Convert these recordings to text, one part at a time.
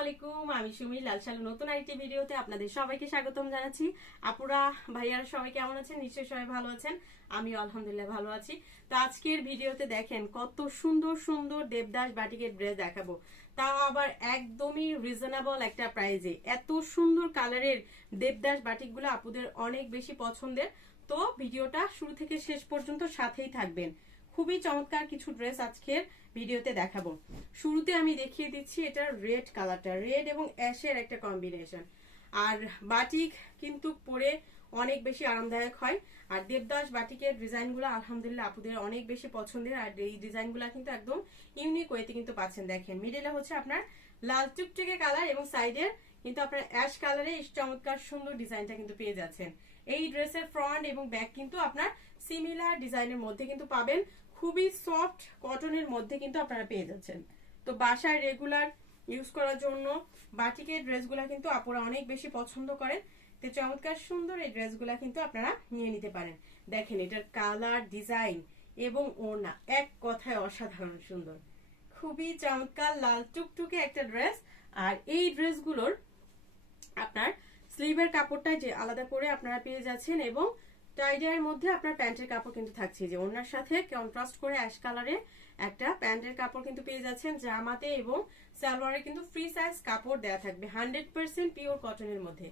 আলাইকুম, আমি সুমি লালশাল নতুন আরেকটি ভিডিওতে আপনাদের সবাইকে স্বাগতম জানাচ্ছি। আপুরা, ভাইয়ারা সবাই কেমন আছেন? নিশ্চয়ই সবাই ভালো আছেন। আমি আলহামদুলিল্লাহ ভালো আছি। তো আজকের ভিডিওতে দেখেন কত সুন্দর সুন্দর দেবদাস বাটিকের ড্রেস দেখাবো। তাও আবার একদমই রিজনেবল একটা প্রাইজে এত সুন্দর কালারের দেবদাস বাটিকগুলো আপুদের অনেক বেশি পছন্দের। তো ভিডিওটা শুরু থেকে শেষ পর্যন্ত সাথেই থাকবেন। খুবই চমৎকার কিছু ড্রেস আজকের ভিডিওতে দেখাবো। শুরুতে আমি দেখিয়ে দিচ্ছি এটা রেড কালারটা রেড এবং অ্যাশের একটা কম্বিনেশন আর বাটিক কিন্তু পরে অনেক বেশি আরামদায়ক হয়। আর দেবদাস বাটিকের ডিজাইনগুলো আলহামদুলিল্লাহ আপুদের অনেক বেশি পছন্দের। আর এই ডিজাইনগুলো কিন্তু একদম ইউনিক ওয়েতে কিন্তু পাচ্ছেন। দেখেন মিডলে হচ্ছে আপনার লাল টুকটুকে কালার এবং সাইডের কিন্তু আপনার অ্যাশ কালারে চমৎকার সুন্দর ডিজাইনটা কিন্তু পেয়ে যাচ্ছেন। এই ড্রেসের ফ্রন্ট এবং ব্যাক কিন্তু আপনার সিমিলার ডিজাইনের মধ্যে কিন্তু পাবেন। খুবই সফট কটনের মধ্যে কিন্তু আপনারা পেয়ে যাচ্ছেন। তো বাসায় রেগুলার ইউজ করার জন্য বাটিকের ড্রেসগুলো কিন্তু আপনারা অনেক বেশি পছন্দ করেন। তো চমৎকার সুন্দর এই ড্রেসগুলো কিন্তু আপনারা নিয়ে নিতে পারেন। দেখেন এটার কালার ডিজাইন এবং ওড়না এক কথায় অসাধারণ সুন্দর। খুবই চমৎকার, লাল টুকটুকে একটা ড্রেস আর এই ড্রেসগুলোর স্লিভের কাপড়টা যে আলাদা করে আপনারা পেয়ে যাচ্ছেন এবং টাইডারের মধ্যে আপনার প্যান্টের কাপড় কিন্তু থাকছে। যে ওনার সাথে কন্ট্রাস্ট করে অ্যাশ কালারে একটা প্যান্টের কাপড় কিন্তু পেয়ে যাচ্ছেন জামাতে এবং সালোয়ারে কিন্তু ফ্রি সাইজ কাপড় দেওয়া থাকবে হান্ড্রেড পার্সেন্ট পিওর কটনের মধ্যে।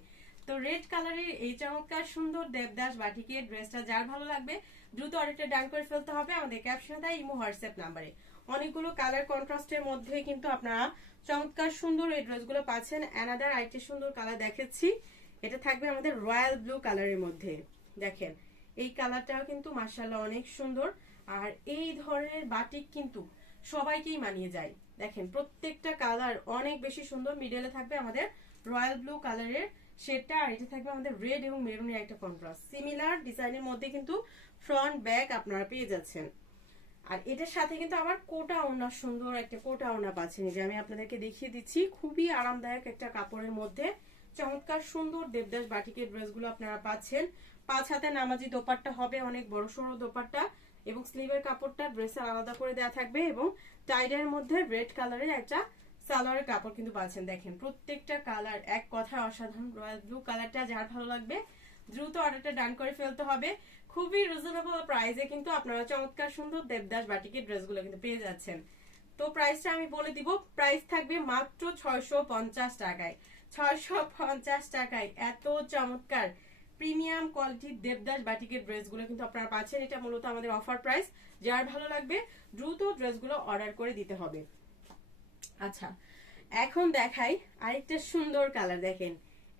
তো রেড কালারের এই চমৎকার সুন্দর দেবদাস বাটিকের ড্রেসটা যার ভালো লাগবে, দ্রুত অর্ডারটা ডান করে ফেলতে হবে আমাদের ক্যাপশনে দেয় ইমো হোয়াটসঅ্যাপ নাম্বারে। অনেকগুলো কালার কন্ট্রাস্টের মধ্যে কিন্তু আপনারা চমৎকার সুন্দর এই ড্রেসগুলো পাচ্ছেন। অ্যানাদার আরেকটি সুন্দর কালার দেখাচ্ছি। এটা থাকবে আমাদের রয়্যাল ব্লু কালারের মধ্যে। দেখেন, এই কালারটাও কিন্তু মার্শাল্লাহ অনেক সুন্দর। আর এই ধরনের বাটিক কিন্তু সবাইকেই মানিয়ে যায়। দেখেন, প্রত্যেকটা কালার অনেক বেশি সুন্দর। মিডলে থাকবে আমাদের রয়্যাল ব্লু কালারের শেডটা, আর এটা থাকবে আমাদের রেড এবং মেরুনের একটা কন্ট্রাস্ট সিমিলার ডিজাইনের মধ্যে কিন্তু ফ্রন্ট ব্যাক আপনারা পেয়ে যাচ্ছেন। আর এটার সাথে কিন্তু আবার কোটা ওনা সুন্দর একটা কোটা ওনা পাচ্ছেন। যে আমি আপনাদেরকে দেখিয়ে দিচ্ছি, খুবই আরামদায়ক একটা কাপড়ের মধ্যে চমৎকার, সুন্দর দেবদাস বাটিকের ড্রেসগুলো আপনারা পাচ্ছেন। পাঁচ হাতে নামাজি দোপাট্টা হবে, অনেক বড় সড়ো দোপাট্টা। এবং স্লিভের কাপড়টা ড্রেসের আলাদা করে দেওয়া থাকবে এবং টাইডের মধ্যে রেড কালারের একটা সালোয়ারের কাপড় কিন্তু পাচ্ছেন। দেখেন, প্রত্যেকটা কালার এক কথায় অসাধারণ রয়্যাল ব্লু কালারটা যার ভালো লাগবে, দ্রুত অর্ডারটা ডান করে ফেলতে হবে। খুবই রিজনেবল প্রাইসে কিন্তু আপনারা চমৎকার, সুন্দর দেবদাস বাটিকের ড্রেসগুলো কিন্তু পেয়ে যাচ্ছেন। তো প্রাইসটা আমি বলে দিব প্রাইস থাকবে মাত্র ছয়শো পঞ্চাশ টাকায়। ছয়শো পঞ্চাশ টাকায় এত চমৎকার প্রিমিয়াম কোয়ালিটির দেবদাস বাটিকের ড্রেসগুলো কিন্তু আপনারা পাচ্ছেন। এটা মূলত আমাদের অফার প্রাইস। যার ভালো লাগবে, দ্রুত ড্রেসগুলো অর্ডার করে দিতে হবে। আচ্ছা এখন দেখাই আরেকটা সুন্দর কালার দেখেন,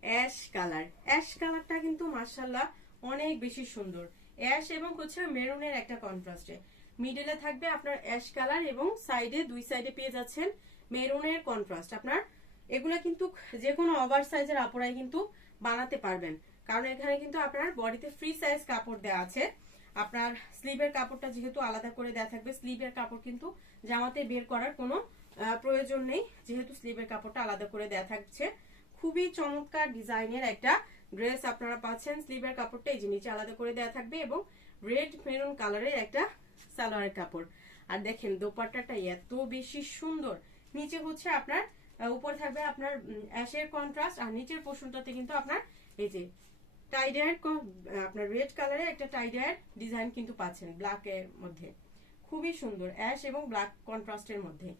অ্যাশ কালার। অ্যাশ কালারটা কিন্তু মার্শাল্লাহ অনেক বেশি সুন্দর। অ্যাশ এবং হচ্ছে মেরুনের একটা কন্ট্রাস্টে। মিডলে থাকবে আপনার অ্যাশ কালার এবং সাইডে, দুই সাইডে পেয়ে যাচ্ছেন মেরুনের কন্ট্রাস্ট। আপনার এগুলা কিন্তু যে কোনো ওভার সাইজের আপড়াই কিন্তু বানাতে পারবেন। কারণ এখানে কিন্তু আপনার বডিতে ফ্রি সাইজ কাপড় দেওয়া আছে। আপনার স্লিভের কাপড়টা যেহেতু আলাদা করে দেওয়া থাকবে স্লিভের কাপড় কিন্তু জামাতে বের করার কোনো প্রয়োজন নেই। যেহেতু স্লিভের কাপড়টা আলাদা করে দেওয়া থাকছে। খুবই চমৎকার ডিজাইনের একটা ড্রেস আপনারা পাচ্ছেন। স্লিভের কাপড়টা এই যে নিচে আলাদা করে দেওয়া থাকবে এবং রেড মেরুন কালারের একটা সালোয়ারের কাপড়। আর দেখেন, দোপাট্টাটা এত বেশি সুন্দর। নিচে হচ্ছে আপনার উপর থাকবে আপনার অ্যাশের কন্ট্রাস্ট আর নিচের পোর্শনটাতে কিন্তু আপনার এই যে টাইডার আপনার রেড কালারে একটা টাইডার ডিজাইন কিন্তু পাচ্ছেন ব্ল্যাক এর মধ্যে। খুবই সুন্দর অ্যাশ এবং ব্ল্যাক কন্ট্রাস্টের মধ্যে।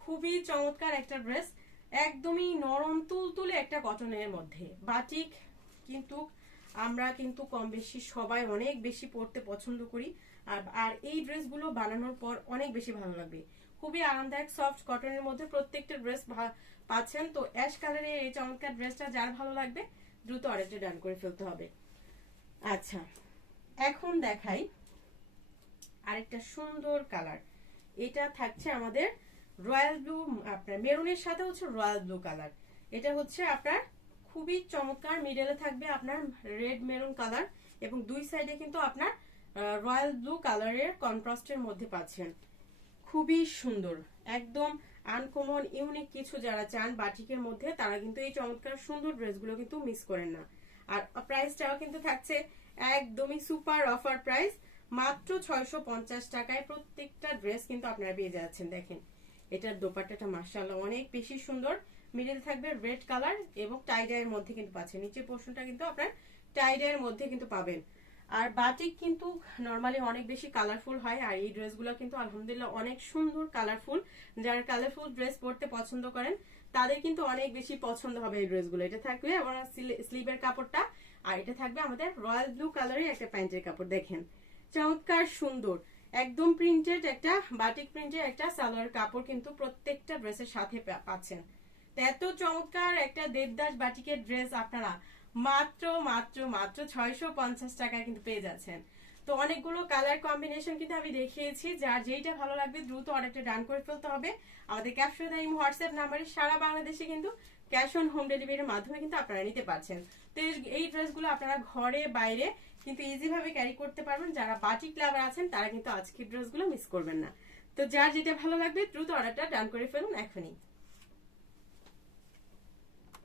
খুবই চমৎকার একটা ড্রেস একদমই নরম তুলতুলে একটা কটনের মধ্যে। বাটিক কিন্তু আমরা কিন্তু কম বেশি সবাই অনেক বেশি পড়তে পছন্দ করি। আর আর এই ড্রেসগুলো বানানোর পর অনেক বেশি ভালো লাগবে। খুবই আরামদায়ক সফট কটনের মধ্যে প্রত্যেকটা ড্রেস পাচ্ছেন। তো অ্যাশ কালারের এই চমৎকার ড্রেসটা যার ভালো লাগবে, দ্রুত অর্ডারটা ডান করে ফেলতে হবে। আচ্ছা এখন দেখাই আরেকটা সুন্দর কালার এটা থাকছে আমাদের রয়্যাল ব্লু আপনার মেরুনের সাথে হচ্ছে রয়্যাল ব্লু কালার এটা হচ্ছে আপনার খুবই চমৎকার মিডলে থাকবে আপনার রেড মেরুন কালার এবং দুই সাইডে কিন্তু আপনার রয়্যাল ব্লু কালারের কন্ট্রাস্টের মধ্যে পাচ্ছেন। খুবই সুন্দর। একদম আনকমন ইউনিক কিছু যারা চান বাটিকের মধ্যে, তারা কিন্তু এই চমৎকার সুন্দর ড্রেসগুলো কিন্তু মিস করেন না। আর প্রাইসটাও কিন্তু থাকছে একদমই সুপার অফার প্রাইস মাত্র ছয়শো পঞ্চাশ টাকায় প্রত্যেকটা ড্রেস কিন্তু আপনারা পেয়ে যাচ্ছেন, দেখেন। এটার দোপাট্টাটা মার্শাল্লাহ অনেক বেশি সুন্দর। মিডিল থাকবে রেড কালার এবং টাইডাইয়ের মধ্যে কিন্তু পাচ্ছেন। নিচের পোর্শনটা কিন্তু আপনার টাইডাইয়ের মধ্যে কিন্তু পাবেন। আর বাটিক কিন্তু নর্মালি অনেক বেশি কালারফুল হয়, আর এই ড্রেসগুলো কিন্তু আলহামদুলিল্লাহ অনেক সুন্দর কালারফুল যারা কালারফুল ড্রেস পরতে পছন্দ করেন, তাদের কিন্তু অনেক বেশি পছন্দ হবে এই ড্রেসগুলো এটা থাকবে আমার স্লিভের কাপড়টা, আর এটা থাকবে আমাদের রয়্যাল ব্লু কালারের একটা প্যান্টের কাপড়, দেখেন। চমৎকার সুন্দর, একদম প্রিন্টেড একটা বাটিক প্রিন্টের একটা সালোয়ার কাপড় কিন্তু প্রত্যেকটা ড্রেসের সাথে পাচ্ছেন। এত চমৎকার একটা দেবদাস বাটিকের ড্রেস আপনারা মাত্র মাত্র মাত্র ছয়শো পঞ্চাশ টাকায় কিন্তু পেয়ে যাচ্ছেন। তো অনেকগুলো কালার কম্বিনেশন কিন্তু আমি দেখিয়েছি, যার যেইটা ভালো লাগবে দ্রুত অর্ডারটা ডান করে ফেলতে হবে। আমাদের ক্যাপশন এই হোয়াটসঅ্যাপ নাম্বারে সারা বাংলাদেশে কিন্তু ক্যাশ অন হোম ডেলিভারির মাধ্যমে কিন্তু আপনারা নিতে পারছেন। তো এই- ড্রেসগুলো আপনারা ঘরে, বাইরে কিন্তু ইজি ভাবে ক্যারি করতে পারবেন। যারা বাটিক লাভার আছেন, তারা কিন্তু আজকের ড্রেসগুলো মিস করবেন না। তো যার যেটা ভালো লাগবে, দ্রুত অর্ডারটা ডান করে ফেলুন এখনই।